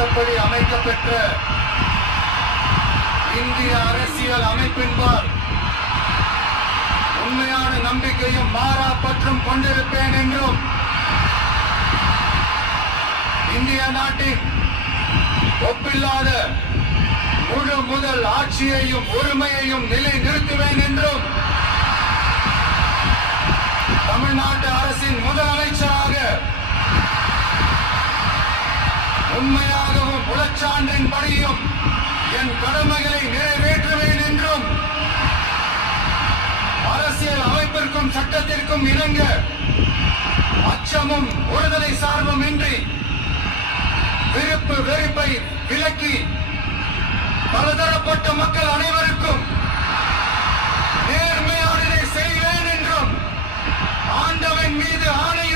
சட்டப்படி அமைக்கப்பெற்ற இந்திய அரசியல் அமைப்பின்பால் உண்மையான நம்பிக்கையும் மாறா பற்றும் கொண்டிருப்பேன் என்றும் இந்திய நாட்டின் ஒப்பில்லாத முழு முதல் ஆட்சியையும் உரிமையையும் நிலை நிறுத்துவேன் என்றும் தமிழ்நாட்டு அரசின் முதலமைச்சராக உண்மையாகவும் உளச்சான்றின் படியும் என் கடமைகளை நிறைவேற்றுவேன் என்றும் அரசியல் அமைப்பிற்கும் சட்டத்திற்கும் இணங்க அச்சமும் ஒருதலை சார்பும் இன்றி விருப்பு வெறுப்பை விலக்கி பலதரப்பட்ட மக்கள் அனைவருக்கும் நேர்மையானதை செய்வேன் என்றும் ஆண்டவன் மீது ஆணை